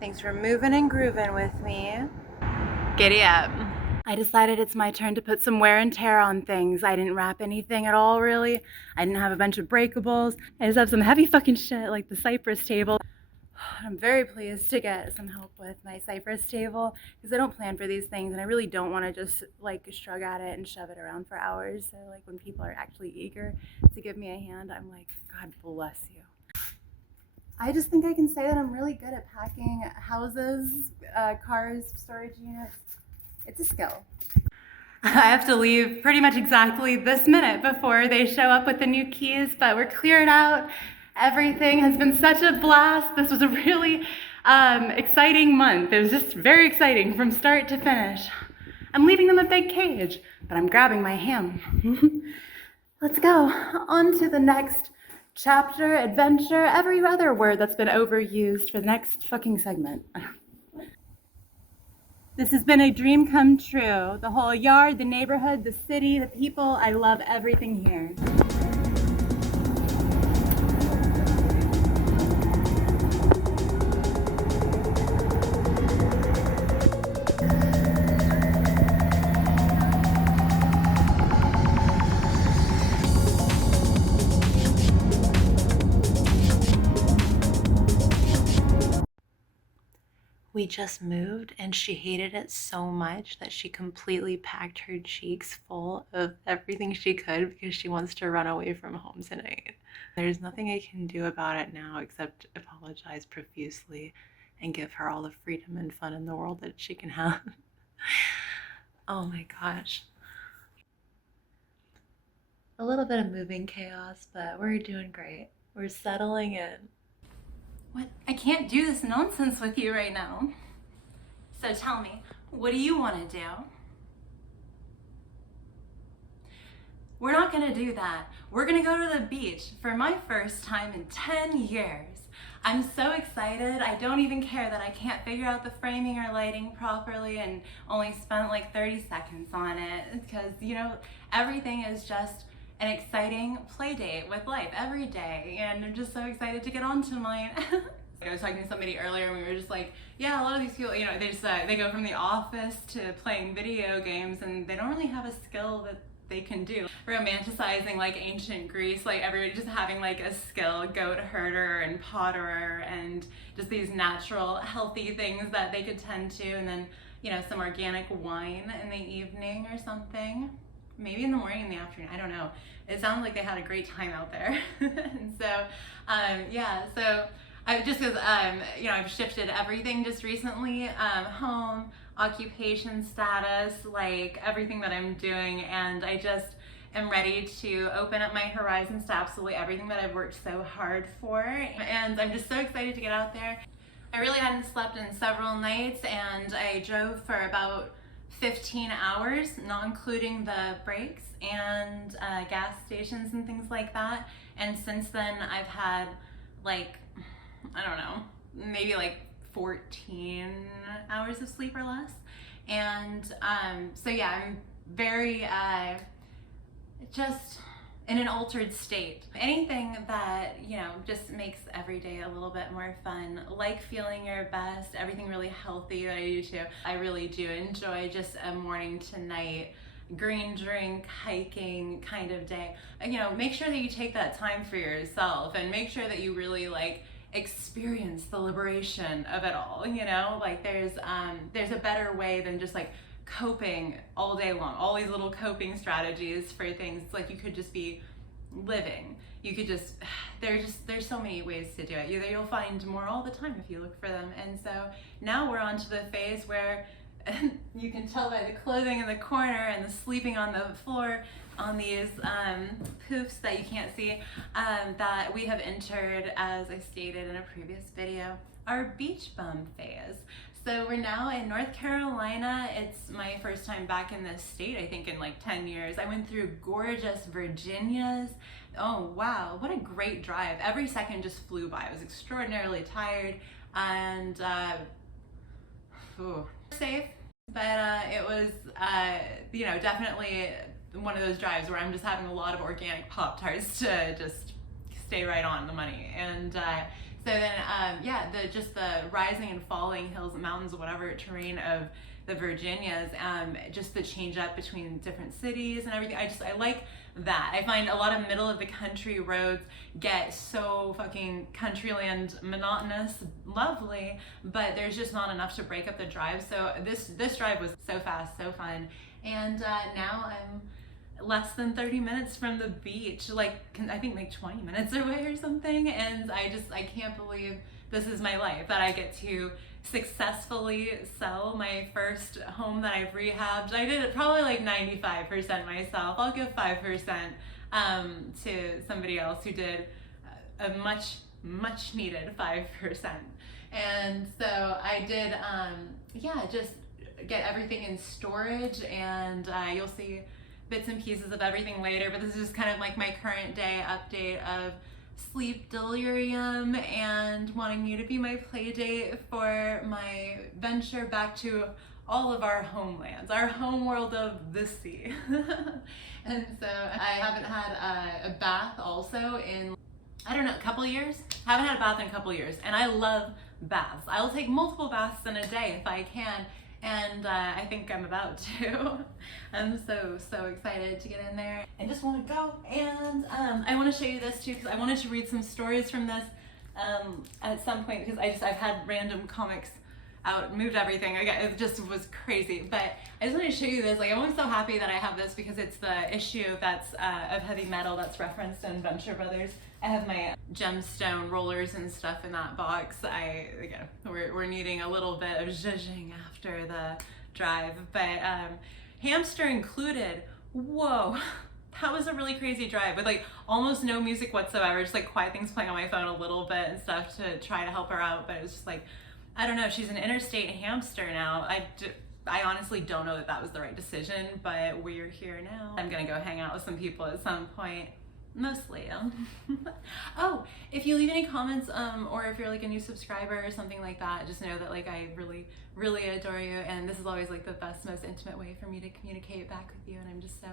Thanks for moving and grooving with me. Giddy up. I decided it's my turn to put some wear and tear on things. I didn't wrap anything at all, really. I didn't have a bunch of breakables. I just have some heavy fucking shit like the cypress table. I'm very pleased to get some help with my cypress table because I don't plan for these things and I really don't want to just like shrug at it and shove it around for hours. So like when people are actually eager to give me a hand, I'm like, God bless you. I just think I can say that I'm really good at packing houses, cars, storage units. It's a skill. I have to leave pretty much exactly this minute before they show up with the new keys, but we're cleared out. Everything has been such a blast. This was a really exciting month. It was just very exciting from start to finish. I'm leaving them a big cage, but I'm grabbing my ham. Let's go on to the next chapter, adventure, every other word that's been overused for the next fucking segment. This has been a dream come true. The whole yard, the neighborhood, the city, the people. I love everything here. We just moved and she hated it so much that she completely packed her cheeks full of everything she could because she wants to run away from home tonight. There's nothing I can do about it now except apologize profusely and give her all the freedom and fun in the world that she can have. Oh my gosh. A little bit of moving chaos, but we're doing great. We're settling in. What? I can't do this nonsense with you right now. So tell me, what do you want to do? We're not going to do that. We're going to go to the beach for my first time in 10 years. I'm so excited. I don't even care that I can't figure out the framing or lighting properly and only spent like 30 seconds on it because, you know, everything is just an exciting play date with life every day, and I'm just so excited to get on to mine. I was talking to somebody earlier and we were just like, yeah, a lot of these people, you know, they just they go from the office to playing video games and they don't really have a skill that they can do. Romanticizing like ancient Greece, like everybody just having like a skill, goat herder and potterer, and just these natural healthy things that they could tend to, and then, you know, some organic wine in the evening or something. Maybe in the morning, in the afternoon, I don't know. It sounded like they had a great time out there. And so, yeah, so I just, because, you know, I've shifted everything just recently, home, occupation status, like everything that I'm doing, and I just am ready to open up my horizons to absolutely everything that I've worked so hard for, and I'm just so excited to get out there. I really hadn't slept in several nights, and I drove for about 15 hours, not including the breaks and gas stations and things like that. And since then, I've had like, I don't know, maybe like 14 hours of sleep or less. And so yeah, I'm very just in an altered state. Anything that, you know, just makes every day a little bit more fun, like feeling your best, everything really healthy that I do too. I really do enjoy just a morning to night green drink, hiking kind of day. You know, make sure that you take that time for yourself and make sure that you really like experience the liberation of it all, you know? Like there's a better way than just like coping all day long, all these little coping strategies for things. It's like you could just be living. You could just, there's so many ways to do it. You'll find more all the time if you look for them. And so now we're on to the phase where you can tell by the clothing in the corner and the sleeping on the floor on these poofs that you can't see, that we have entered, as I stated in a previous video, our beach bum phase. So we're now in North Carolina. It's my first time back in this state, I think in like 10 years. I went through gorgeous Virginias. Oh wow, what a great drive. Every second just flew by. I was extraordinarily tired and safe, but it was, you know, definitely one of those drives where I'm just having a lot of organic Pop-Tarts to just stay right on the money. And So then, yeah, just the rising and falling hills and mountains, whatever terrain of the Virginias, just the change up between different cities and everything. I like that. I find a lot of middle of the country roads get so fucking countryland monotonous, lovely, but there's just not enough to break up the drive. So this drive was so fast, so fun, and now I'm less than 30 minutes from the beach, like I think like 20 minutes away or something, and I can't believe this is my life, that I get to successfully sell my first home that I've rehabbed. I did it probably like 95% myself. I'll give 5% to somebody else who did a much needed 5%. And so I did yeah, just get everything in storage, and you'll see bits and pieces of everything later, but this is just kind of like my current day update of sleep delirium and wanting you to be my play date for my venture back to all of our homelands, our home world of the sea. And so I haven't had a bath also in, I don't know, a couple years? Haven't had a bath in a couple years, and I love baths. I'll take multiple baths in a day if I can, and I think I'm about to. I'm so excited to get in there and just want to go. And I want to show you this too, because I wanted to read some stories from this at some point, because I've had random comics out, moved everything. It just was crazy, but I just wanted to show you this. Like, I'm always so happy that I have this, because it's the issue that's of heavy metal that's referenced in Venture Brothers. I have my gemstone rollers and stuff in that box. Again, we're needing a little bit of zhuzhing after the drive, but hamster included. Whoa. That was a really crazy drive with like almost no music whatsoever, just like quiet things playing on my phone a little bit and stuff to try to help her out. But it was just like, I don't know, she's an interstate hamster now. I honestly don't know that was the right decision, but we're here now. I'm gonna go hang out with some people at some point, mostly. Oh, if you leave any comments, or if you're like a new subscriber or something like that, just know that like I really adore you, and this is always like the best, most intimate way for me to communicate back with you, and I'm just so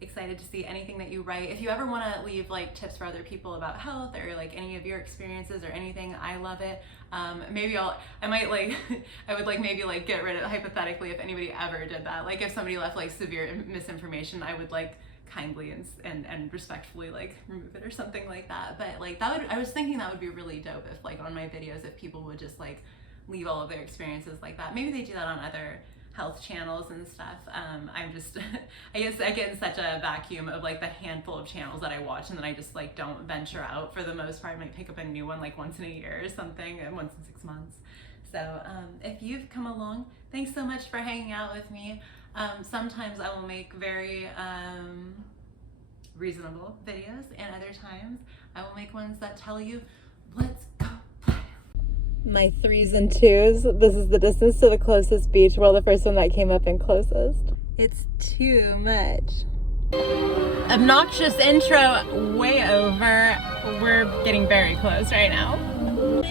excited to see anything that you write. If you ever want to leave like tips for other people about health, or like any of your experiences or anything, I love it. Maybe I might like I would like maybe like get rid of, hypothetically, if anybody ever did that, like if somebody left like severe misinformation, I would like kindly and respectfully like remove it or something like that. But like that would, I was thinking that would be really dope if like on my videos, if people would just like leave all of their experiences like that. Maybe they do that on other health channels and stuff. I'm just I guess I get in such a vacuum of like the handful of channels that I watch, and then I just like don't venture out for the most part. I might pick up a new one like once in a year or something, and once in 6 months. So if you've come along, thanks so much for hanging out with me. Sometimes I will make very reasonable videos, and other times I will make ones that tell you, let's go. My 3s and 2s. This is the distance to the closest beach. Well, the first one that came up in closest. It's too much. Obnoxious intro way over. We're getting very close right now.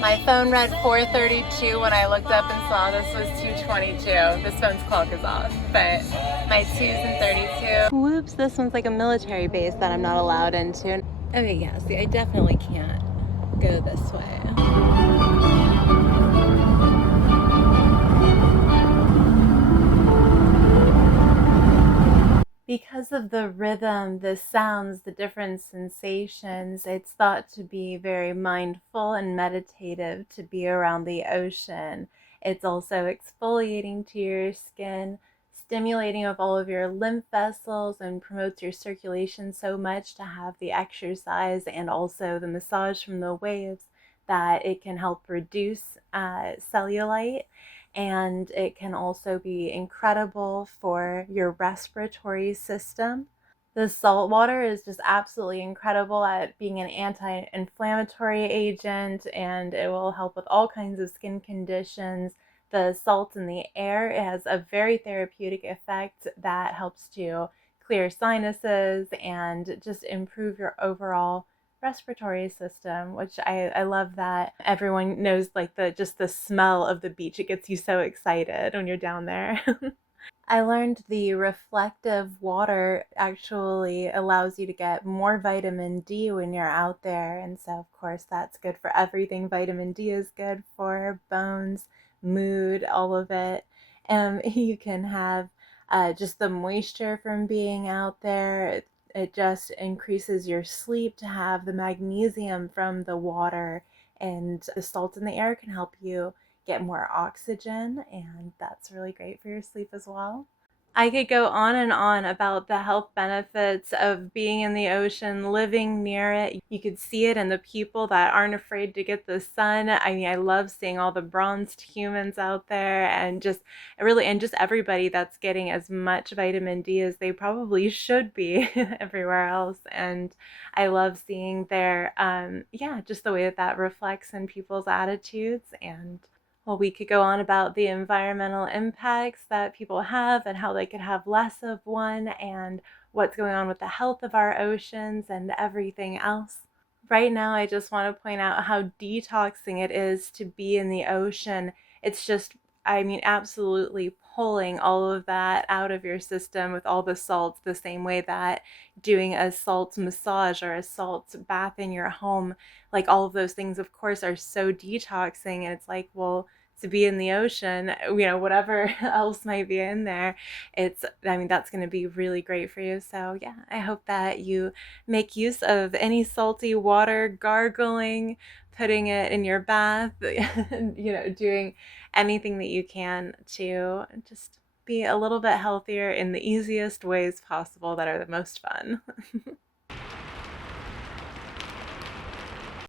My phone read 4:32 when I looked up and saw this was 2:22. This phone's clock is off, but my 2's and 32. Whoops, this one's like a military base that I'm not allowed into. Okay, yeah, see, I definitely can't go this way. Because of the rhythm, the sounds, the different sensations, it's thought to be very mindful and meditative to be around the ocean. It's also exfoliating to your skin, stimulating of all of your lymph vessels, and promotes your circulation so much to have the exercise and also the massage from the waves that it can help reduce cellulite. And it can also be incredible for your respiratory system. The salt water is just absolutely incredible at being an anti-inflammatory agent, and it will help with all kinds of skin conditions. The salt in the air, it has a very therapeutic effect that helps to clear sinuses and just improve your overall respiratory system, which I love that everyone knows, like just the smell of the beach. It gets you so excited when you're down there. I learned the reflective water actually allows you to get more vitamin D when you're out there. And so, of course, that's good for everything. Vitamin D is good for bones, mood, all of it. You can have just the moisture from being out there. It just increases your sleep to have the magnesium from the water, and the salt in the air can help you get more oxygen, and that's really great for your sleep as well. I could go on and on about the health benefits of being in the ocean, living near it. You could see it in the people that aren't afraid to get the sun. I mean, I love seeing all the bronzed humans out there, and just everybody that's getting as much vitamin D as they probably should be everywhere else. And I love seeing just the way that reflects in people's attitudes. And well, we could go on about the environmental impacts that people have and how they could have less of one, and what's going on with the health of our oceans and everything else. Right now, I just want to point out how detoxing it is to be in the ocean. It's just, I mean, absolutely pulling all of that out of your system with all the salts, the same way that doing a salt massage or a salt bath in your home, like all of those things, of course, are so detoxing. And it's like, well, to be in the ocean, whatever else might be in there, that's going to be really great for you. So, yeah, I hope that you make use of any salty water, gargling, putting it in your bath, doing anything that you can to just be a little bit healthier in the easiest ways possible that are the most fun.